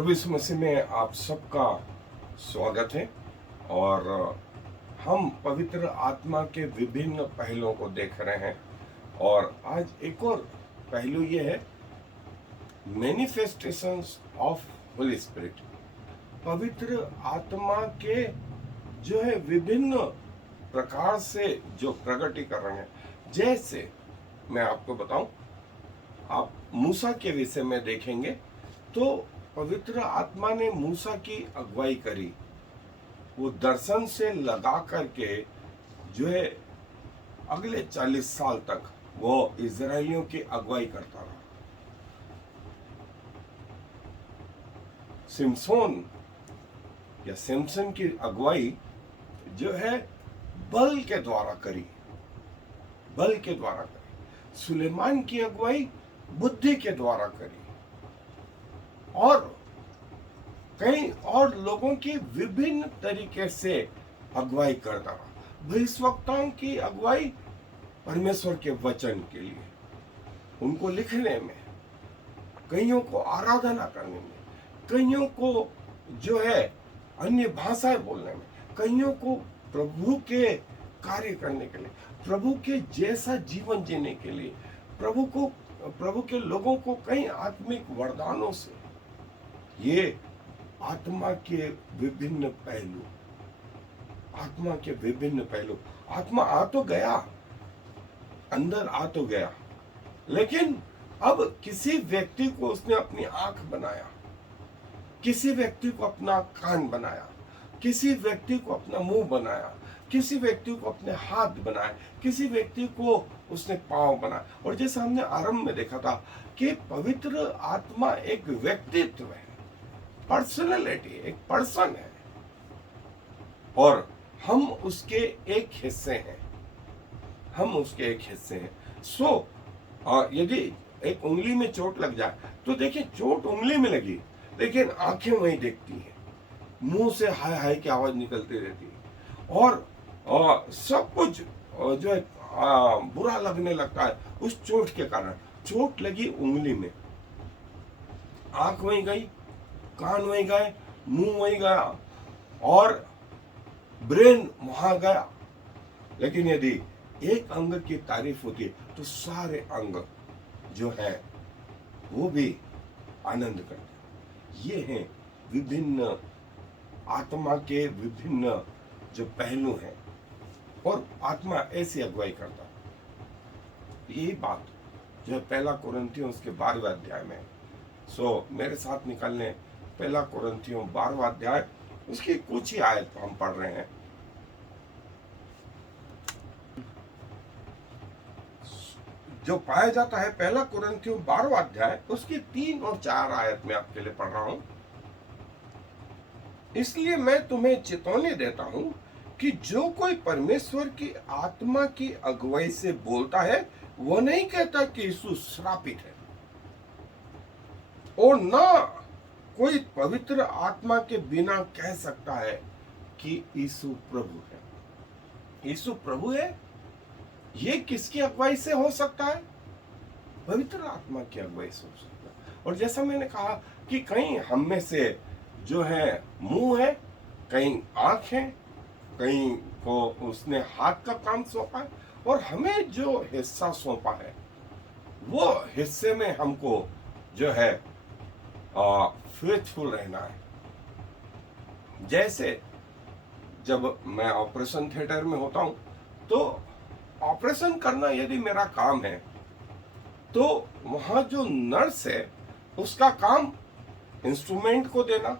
प्रभु यीशु मसीह में आप सबका स्वागत है। और हम पवित्र आत्मा के विभिन्न पहलुओं को देख रहे हैं। और आज एक और पहलू ये है, मैनिफेस्टेशंस ऑफ होली स्पिरिट। पवित्र आत्मा के जो है विभिन्न प्रकार से जो प्रगटीकरण है। जैसे मैं आपको बताऊं, आप मूसा के विषय में देखेंगे तो पवित्र आत्मा ने मूसा की अगुवाई करी। वो दर्शन से लगा करके जो है अगले 40 साल तक वो इजराइलियों की अगुवाई करता रहा। सिमसोन या सिमसन की अगुवाई जो है बल के द्वारा करी। सुलेमान की अगुवाई बुद्धि के द्वारा करी। और कई और लोगों की विभिन्न तरीके से अगुवाई करता रहा। भविष्यवक्ताओं की अगुवाई परमेश्वर के वचन के लिए, उनको लिखने में, कईयों को आराधना करने में, कईयों को जो है अन्य भाषाएं बोलने में, कईयों को प्रभु के कार्य करने के लिए, प्रभु के जैसा जीवन जीने के लिए, प्रभु के लोगों को कई आत्मिक वरदानों से। ये आत्मा के विभिन्न पहलू, आत्मा आ तो गया, अंदर आ तो गया, लेकिन अब किसी व्यक्ति को उसने अपनी आंख बनाया, किसी व्यक्ति को अपना कान बनाया, किसी व्यक्ति को अपना मुंह बनाया, किसी व्यक्ति को अपने हाथ बनाए, किसी व्यक्ति को उसने पांव बनाया। और जैसे हमने आरंभ में देखा था कि पवित्र आत्मा एक व्यक्तित्व है, पर्सनैलिटी, एक पर्सन है, और हम उसके एक हिस्से हैं। यदि एक उंगली में चोट लग जाए तो देखिए, चोट उंगली में लगी लेकिन आंखें वहीं देखती हैं, मुंह से हाय हाय की आवाज निकलती रहती है, और सब कुछ जो है बुरा लगने लगता है उस चोट के कारण। चोट लगी उंगली में, आंख वहीं गई, कान वहीं गए, मुंह वहीं गया, और ब्रेन वहां गया। लेकिन यदि एक अंग की तारीफ होती है तो सारे अंग जो है वो भी आनंद करते हैं। ये हैं विभिन्न आत्मा के विभिन्न जो पहलू हैं, और आत्मा ऐसी अगुवाई करता है। यही बात जो है पहला कुरिन्थियों उसके 12वें अध्याय में। मेरे साथ निकालने पहला कुरिन्थियों 12वां अध्याय, उसकी कुछ ही आयत हम पढ़ रहे हैं। जो पाया जाता है पहला कुरिन्थियों 12वां अध्याय, उसकी 3 और 4 आयत में आपके लिए पढ़ रहा हूं। इसलिए मैं तुम्हें चेतावनी देता हूं कि जो कोई परमेश्वर की आत्मा की अगुवाई से बोलता है, वो नहीं कहता कि यीशु श्रापित है, और ना कोई पवित्र आत्मा के बिना कह सकता है कि यीशु प्रभु है। यीशु प्रभु है, ये किसकी अगुवाई से हो सकता है? पवित्र आत्मा की अगुवाई से हो सकता है। और जैसा मैंने कहा कि कहीं हम में से जो है मुंह है, कहीं आंख है, कहीं को उसने हाथ का काम सौंपा है, और हमें जो हिस्सा सौंपा है वो हिस्से में हमको जो है फेथफुल रहना है। जैसे जब मैं ऑपरेशन थिएटर में होता हूं तो ऑपरेशन करना यदि मेरा काम है, तो वहां जो नर्स है उसका काम इंस्ट्रूमेंट को देना,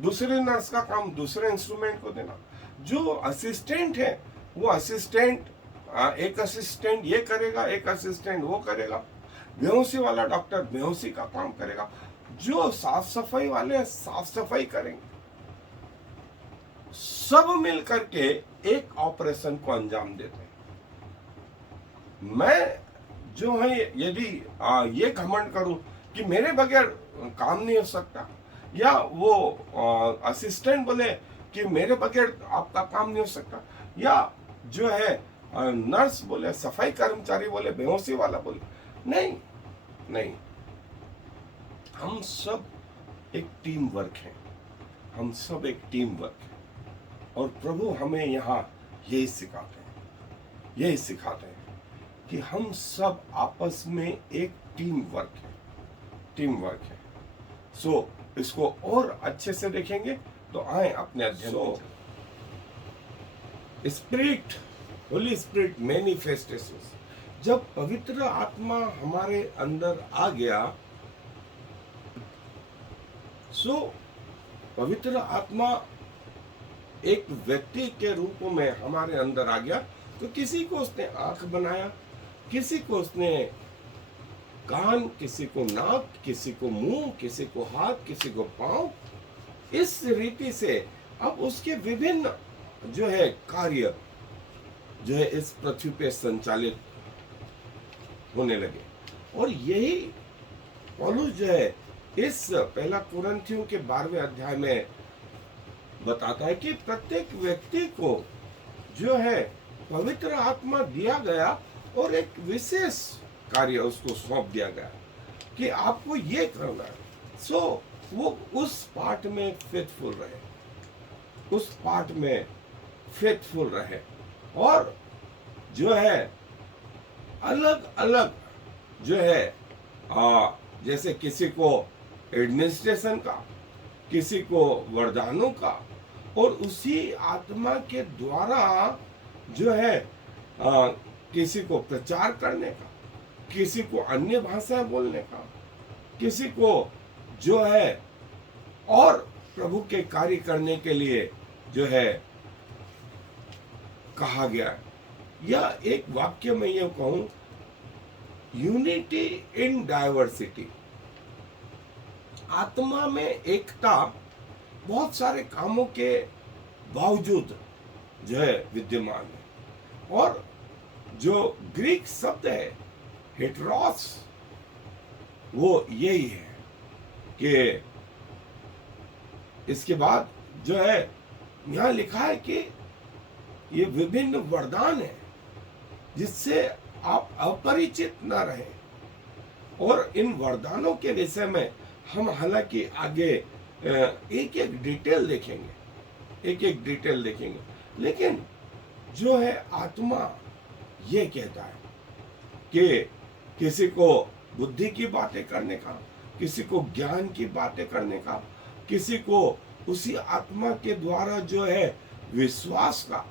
दूसरे नर्स का काम दूसरे इंस्ट्रूमेंट को देना, जो असिस्टेंट है वो असिस्टेंट, एक असिस्टेंट ये करेगा, एक असिस्टेंट वो करेगा, बेहोशी वाला डॉक्टर बेहोशी का काम करेगा, जो साफ सफाई वाले साफ सफाई करेंगे। सब मिल करके एक ऑपरेशन को अंजाम देते हैं। मैं जो है यदि ये घमंड करूं कि मेरे बगैर काम नहीं हो सकता, या वो असिस्टेंट बोले कि मेरे बगैर आपका काम नहीं हो सकता, या जो है नर्स बोले, सफाई कर्मचारी बोले, बेहोशी वाला बोले, नहीं, हम सब एक टीम वर्क है। हम सब एक टीम वर्क है, और प्रभु हमें यहाँ यही सिखाते हैं कि हम सब आपस में एक टीम वर्क है। सो इसको और अच्छे से देखेंगे तो आए अपने अध्ययन में चलें। स्पिरिट, होली स्पिरिट मैनिफेस्टेशंस, जब पवित्र आत्मा हमारे अंदर आ गया, सो पवित्र आत्मा एक व्यक्ति के रूप में हमारे अंदर आ गया, तो किसी को उसने आंख बनाया, किसी को उसने कान, किसी को नाक, किसी को मुंह, किसी को हाथ, किसी को पांव। इस रीति से अब उसके विभिन्न जो है कार्य जो है इस पृथ्वी पे संचालित होने लगे। और यही पौलुस जो है इस पहला कुरिन्थियों के 12वें अध्याय में बताता है कि प्रत्येक व्यक्ति को जो है पवित्र आत्मा दिया गया और एक विशेष कार्य उसको सौंप दिया गया कि आपको ये करना है। सो वो उस पार्ट में फेथफुल रहे, और जो है अलग अलग जो है जैसे किसी को एडमिनिस्ट्रेशन का, किसी को वरदानों का, और उसी आत्मा के द्वारा जो है किसी को प्रचार करने का, किसी को अन्य भाषाएं बोलने का, किसी को जो है और प्रभु के कार्य करने के लिए जो है कहा गया। या एक वाक्य में ये कहूं, यूनिटी इन डाइवर्सिटी, आत्मा में एकता बहुत सारे कामों के बावजूद जो है विद्यमान है। और जो ग्रीक शब्द है हेटेरोस, वो यही है कि इसके बाद जो है यहाँ लिखा है कि ये विभिन्न वरदान है जिससे आप अपरिचित न रहे। और इन वरदानों के विषय में हम हालांकि आगे एक एक डिटेल देखेंगे, लेकिन जो है आत्मा ये कहता है कि किसी को बुद्धि की बातें करने का, किसी को ज्ञान की बातें करने का, किसी को उसी आत्मा के द्वारा जो है विश्वास का,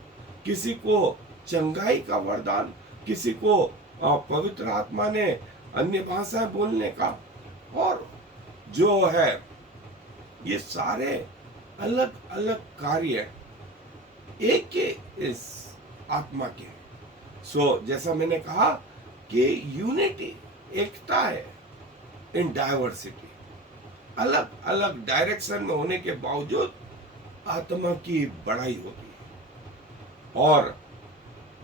किसी को चंगाई का वरदान, किसी को पवित्र आत्मा ने अन्य भाषाएं बोलने का, और जो है ये सारे अलग अलग कार्य एक ही इस आत्मा के। सो जैसा मैंने कहा कि यूनिटी, एकता है इन डाइवर्सिटी, अलग अलग डायरेक्शन में होने के बावजूद आत्मा की बड़ाई होती है। और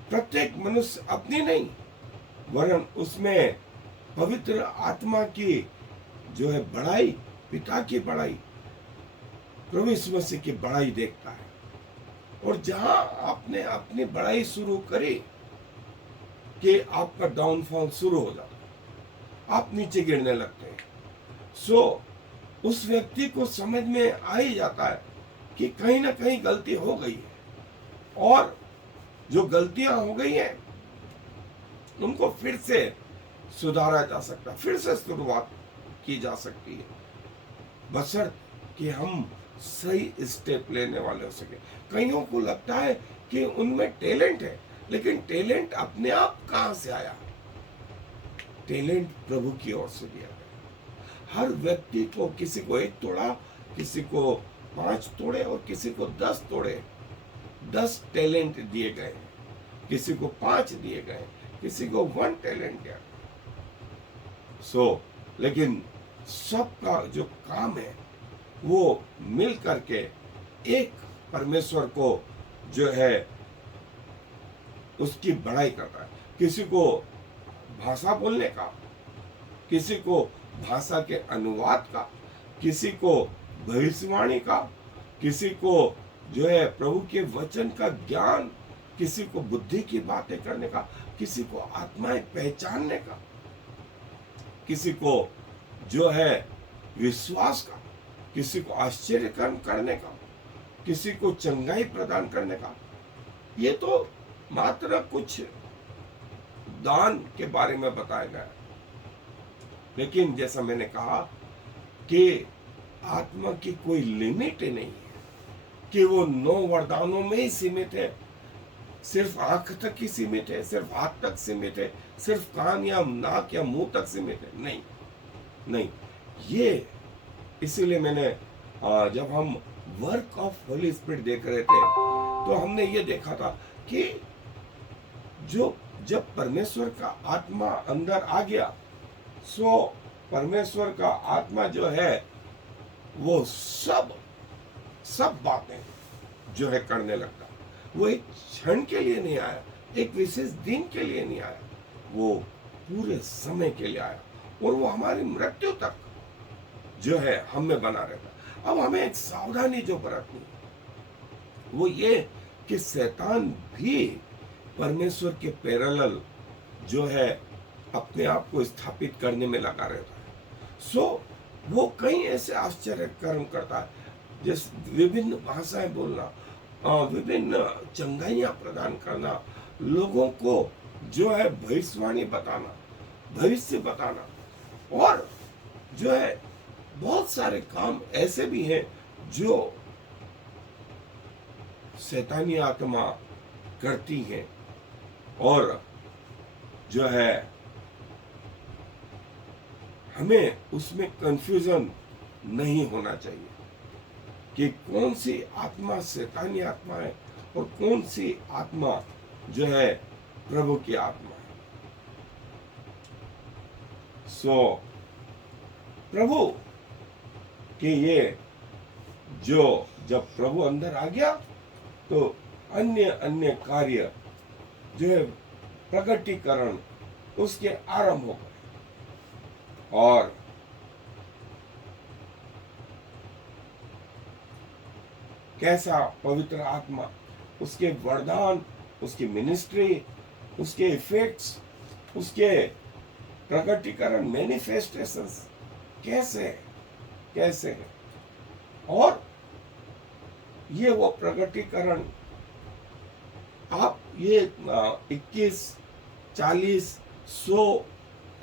प्रत्येक मनुष्य अपनी नहीं, वरन उसमें पवित्र आत्मा की जो है बड़ाई, पिता की बड़ाई, प्रभु यीशु मसीह की बड़ाई देखता है। और जहां आपने अपनी बड़ाई शुरू करी कि आपका डाउनफॉल शुरू हो जाता है, आप नीचे गिरने लगते हैं। सो उस व्यक्ति को समझ में आ ही जाता है कि कहीं ना कहीं गलती हो गई है, और जो गलतियां हो गई हैं उनको फिर से सुधारा जा सकता, फिर से शुरुआत की जा सकती है, बशर्ते कि हम सही स्टेप लेने वाले हो सके। कईयों को लगता है कि उनमें टैलेंट है, लेकिन टैलेंट अपने आप कहां से आया? टैलेंट प्रभु की ओर से दिया गया। हर व्यक्ति को, किसी को 1 तोड़ा, किसी को 5 तोड़े और किसी को 10 तोड़े, 10 टैलेंट दिए गए, किसी को 5 दिए गए, किसी को 1 टैलेंट दिया। लेकिन सबका जो काम है वो मिल करके एक परमेश्वर को जो है उसकी बड़ाई करता है। किसी को भाषा बोलने का, किसी को भाषा के अनुवाद का, किसी को भविष्यवाणी का, किसी को जो है प्रभु के वचन का ज्ञान, किसी को बुद्धि की बातें करने का, किसी को आत्माएं पहचानने का, किसी को जो है विश्वास का, किसी को आश्चर्य कर्म करने का, किसी को चंगाई प्रदान करने का। ये तो मात्र कुछ दान के बारे में बताया गया, लेकिन जैसा मैंने कहा कि आत्मा की कोई लिमिट नहीं है कि वो 9 वरदानों में ही सीमित है, सिर्फ आंख तक ही सीमित है, सिर्फ हाथ तक सीमित है, सिर्फ कान या नाक या मुंह तक सीमित है। नहीं नहीं, ये इसीलिए मैंने जब हम वर्क ऑफ होली स्पिरिट देख रहे थे तो हमने ये देखा था कि जब परमेश्वर का आत्मा अंदर आ गया, सो परमेश्वर का आत्मा जो है वो सब बातें जो है करने लगता। वो एक क्षण के लिए नहीं आया, एक विशेष दिन के लिए नहीं आया, वो पूरे समय के लिए आया, और वो हमारी मृत्यु तक जो है हमें बना रहता। अब हमें एक सावधानी जो बरतनी है वो ये कि शैतान भी परमेश्वर के पैरेलल जो है अपने आप को स्थापित करने में लगा रहता है। सो वो कई ऐसे आश्चर्य कर्म करता है, जैसे विभिन्न भाषाएं बोलना, विभिन्न चंगाइयां प्रदान करना, लोगों को जो है भविष्यवाणी बताना, भविष्य बताना, और जो है बहुत सारे काम ऐसे भी हैं जो शैतानी आत्मा करती हैं, और जो है हमें उसमें कंफ्यूजन नहीं होना चाहिए कि कौन सी आत्मा शैतानी आत्मा है और कौन सी आत्मा जो है प्रभु की आत्मा है। सो प्रभु कि ये जब प्रभु अंदर आ गया तो अन्य अन्य कार्य जो है प्रकटीकरण उसके आरंभ हो गए, और कैसा पवित्र आत्मा, उसके वरदान, उसकी मिनिस्ट्री, उसके इफेक्ट्स, उसके प्रकटीकरण, मैनिफेस्टेशंस कैसे है, और ये वो प्रकटीकरण आप ये 21, 40, 100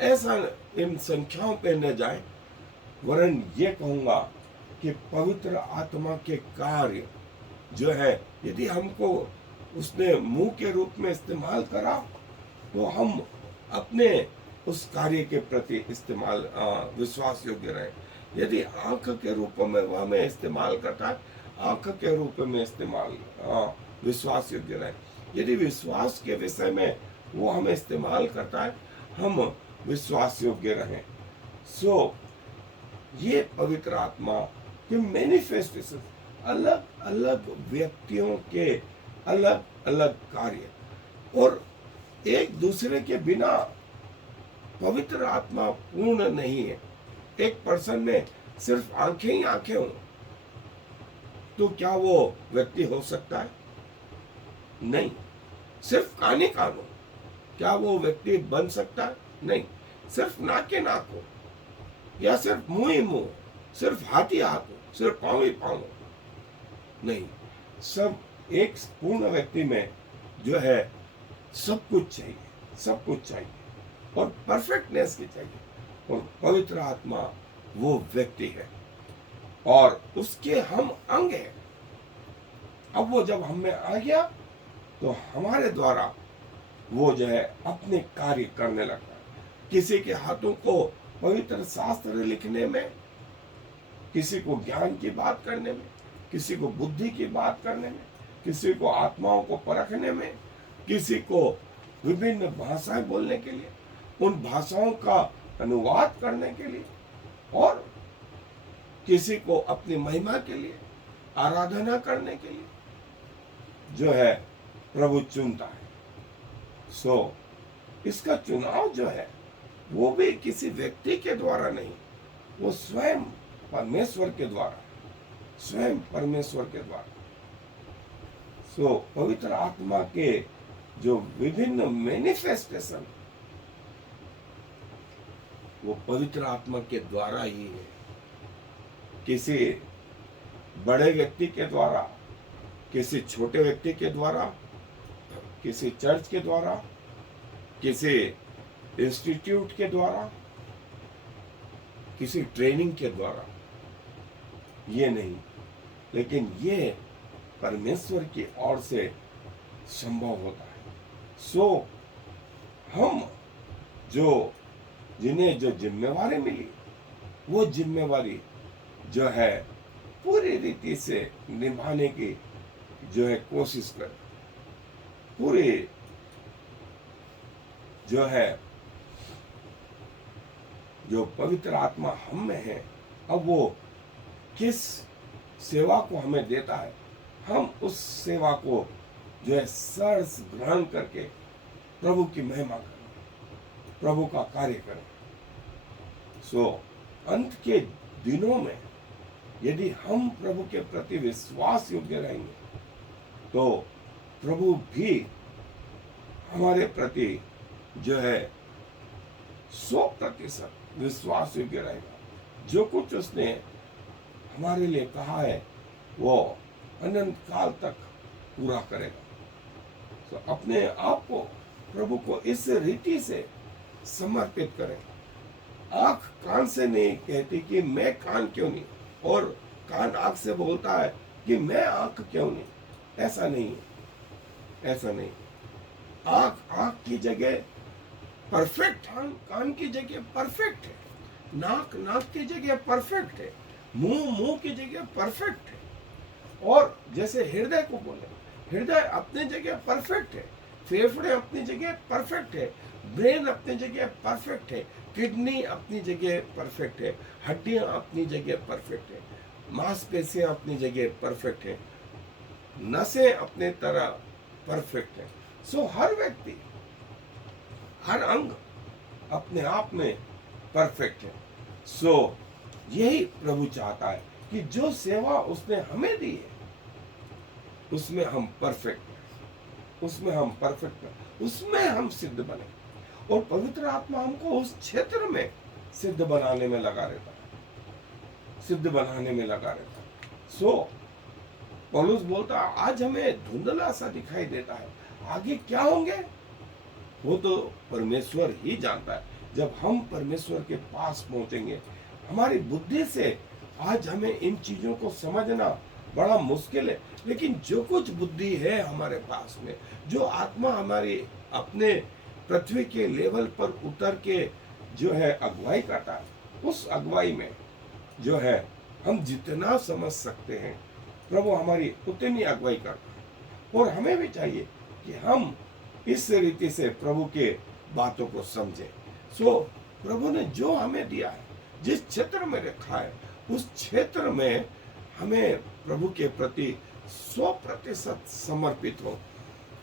ऐसा इन संख्याओं पे न जाए, वरन ये कहूंगा कि पवित्र आत्मा के कार्य जो है यदि हमको उसने मुंह के रूप में इस्तेमाल करा तो हम अपने उस कार्य के प्रति इस्तेमाल विश्वास योग्य रहे। यदि आंख के रूप में वह हमें इस्तेमाल करता है, आंख के रूप में इस्तेमाल विश्वास योग्य रहे। यदि विश्वास के विषय में वो हमें इस्तेमाल करता है, हम विश्वास योग्य रहें। सो ये पवित्र आत्मा के मैनिफेस्टेशन, अलग अलग व्यक्तियों के अलग अलग कार्य, और एक दूसरे के बिना पवित्र आत्मा पूर्ण नहीं है। एक पर्सन में सिर्फ आंखें ही आंखें हो तो क्या वो व्यक्ति हो सकता है? नहीं। सिर्फ कान ही कान हो, क्या वो व्यक्ति बन सकता है? नहीं। सिर्फ नाक ही नाक हो, या सिर्फ मुंह ही मुंह, सिर्फ हाथ ही हाथ हो, सिर्फ पांव ही पांव हो, नहीं। सब एक पूर्ण व्यक्ति में जो है सब कुछ चाहिए, सब कुछ चाहिए, और परफेक्टनेस की चाहिए, और पवित्र आत्मा वो व्यक्ति है और उसके हम अंग हैं। अब वो जब हम में आ गया तो हमारे द्वारा वो जो है अपने कार्य करने लगता है। किसी के हाथों को पवित्र शास्त्र लिखने में, किसी को ज्ञान की बात करने में, किसी को बुद्धि की बात करने में, किसी को आत्माओं को परखने में, किसी को विभिन्न भाषाएं बोलने के लिए, उन भाषाओं का अनुवाद करने के लिए, और किसी को अपनी महिमा के लिए, आराधना करने के लिए जो है प्रभु चुनता है। सो इसका चुनाव जो है वो भी किसी व्यक्ति के द्वारा नहीं, वो स्वयं परमेश्वर के द्वारा, स्वयं परमेश्वर के द्वारा। सो पवित्र आत्मा के जो विभिन्न मैनिफेस्टेशन वो पवित्र आत्मा के द्वारा ही है। किसी बड़े व्यक्ति के द्वारा, किसी छोटे व्यक्ति के द्वारा, किसी चर्च के द्वारा, किसी इंस्टीट्यूट के द्वारा, किसी ट्रेनिंग के द्वारा, ये नहीं, लेकिन ये परमेश्वर की ओर से संभव होता है। सो हम जिन्हें जो जिम्मेवारी मिली, वो जिम्मेवारी जो है पूरी रीति से निभाने की जो है कोशिश करें। पूरी जो है जो पवित्र आत्मा हम में है, अब वो किस सेवा को हमें देता है, हम उस सेवा को जो है सर्स ग्रहण करके प्रभु की महिमा करें, प्रभु का कार्य करें। सो अंत के दिनों में यदि हम प्रभु के प्रति विश्वास योग्य रहेंगे, तो प्रभु भी हमारे प्रति जो है 100% विश्वास योग्य रहेगा। जो कुछ उसने हमारे लिए कहा है वो अनंत काल तक पूरा करेगा। तो अपने आप को प्रभु को इस रीति से समर्पित करें। आंख कान से नहीं कहती कि मैं कान क्यों नहीं, और कान आंख से बोलता है कि मैं आंख क्यों नहीं। ऐसा नहीं है, ऐसा नहीं। आंख की जगह परफेक्ट है, कान की जगह परफेक्ट है, नाक की जगह परफेक्ट है, मुंह की जगह परफेक्ट है। और जैसे हृदय को बोले, हृदय अपनी जगह परफेक्ट है, फेफड़े अपनी जगह परफेक्ट है, ब्रेन अपनी जगह परफेक्ट है, किडनी अपनी जगह परफेक्ट है, हड्डियां अपनी जगह परफेक्ट है, मांसपेशियां अपनी जगह परफेक्ट है, नसें अपने तरह परफेक्ट है। सो हर व्यक्ति, हर अंग अपने आप में परफेक्ट है। सो यही प्रभु चाहता है कि जो सेवा उसने हमें दी है उसमें हम परफेक्ट हैं, उसमें हम परफेक्ट हैं, उसमें हम सिद्ध बने। और पवित्र आत्मा हमको उस क्षेत्र में सिद्ध बनाने में लगा रहता है, सिद्ध बनाने में लगा रहता है। सो पौलुस बोलता है आज हमें धुंधला सा दिखाई देता है, आगे क्या होंगे वो तो परमेश्वर ही जानता है। जब हम परमेश्वर के पास पहुंचेंगे, हमारी बुद्धि से आज हमें इन चीजों को समझना बड़ा मुश्किल है, लेकिन जो कुछ बुद्धि है हमारे पास में, जो आत्मा हमारी अपने पृथ्वी के लेवल पर उतर के जो है अगुवाई करता है, उस अगुवाई में जो है हम जितना समझ सकते हैं प्रभु हमारी उतनी अगुवाई करता है। और हमें भी चाहिए कि हम इस रीति से प्रभु के बातों को समझें। सो प्रभु ने जो हमें दिया है, जिस क्षेत्र में रखा है, उस क्षेत्र में हमें प्रभु के प्रति 100% समर्पित हो,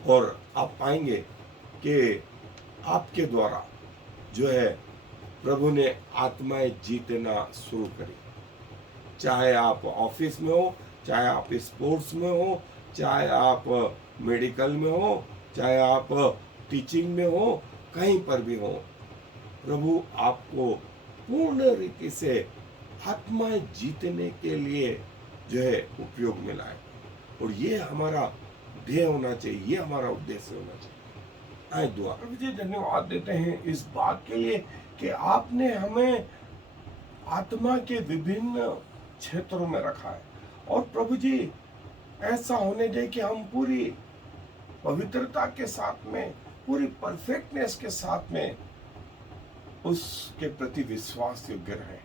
और आप पाएंगे कि आपके द्वारा जो है प्रभु ने आत्माएं जीतना शुरू करी। चाहे आप ऑफिस में हो, चाहे आप स्पोर्ट्स में हो, चाहे आप मेडिकल में हो, चाहे आप टीचिंग में हो, कहीं पर भी हो, प्रभु आपको पूर्ण रीति से आत्माएं जीतने के लिए जो है उपयोग में लाए। और ये हमारा ध्येय होना चाहिए, ये हमारा उद्देश्य होना चाहिए। आए दुआ। प्रभु जी धन्यवाद देते हैं इस बात के लिए कि आपने हमें आत्मा के विभिन्न क्षेत्रों में रखा है, और प्रभु जी ऐसा होने दे कि हम पूरी पवित्रता के साथ में, पूरी परफेक्टनेस के साथ में उसके प्रति विश्वास योग्य रहे।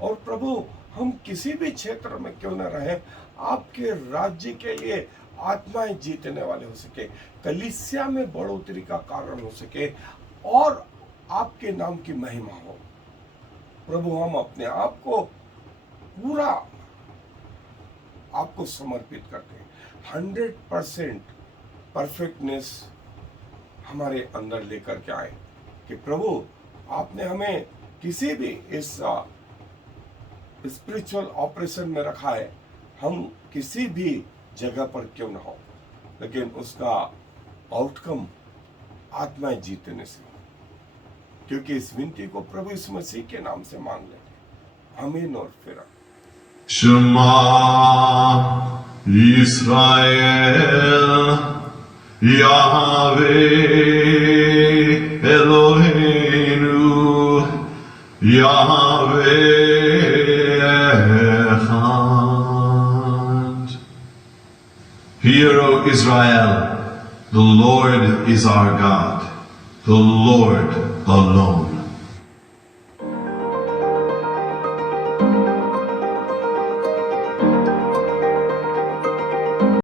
और प्रभु हम किसी भी क्षेत्र में क्यों न रहे, आपके राज्य के लिए आत्माएं जीतने वाले हो सके, कलीसिया में बढ़ोतरी का कारण हो सके, और आपके नाम की महिमा हो। प्रभु हम अपने आप को पूरा आपको समर्पित करते हैं। 100% परफेक्टनेस हमारे अंदर लेकर के आए कि प्रभु आपने हमें किसी भी इस स्पिरिचुअल ऑपरेशन में रखा है, हम किसी भी जगह पर क्यों ना हो, लेकिन उसका आउटकम आत्माएं जीतने से हो। क्योंकि इस विनती को प्रभु यीशु मसीह के नाम से मांग लेते हैं, आमीन और फिर Shema Yisrael Yahweh Eloheinu Yahweh Echad. Hear, O Israel, the Lord is our God, the Lord alone.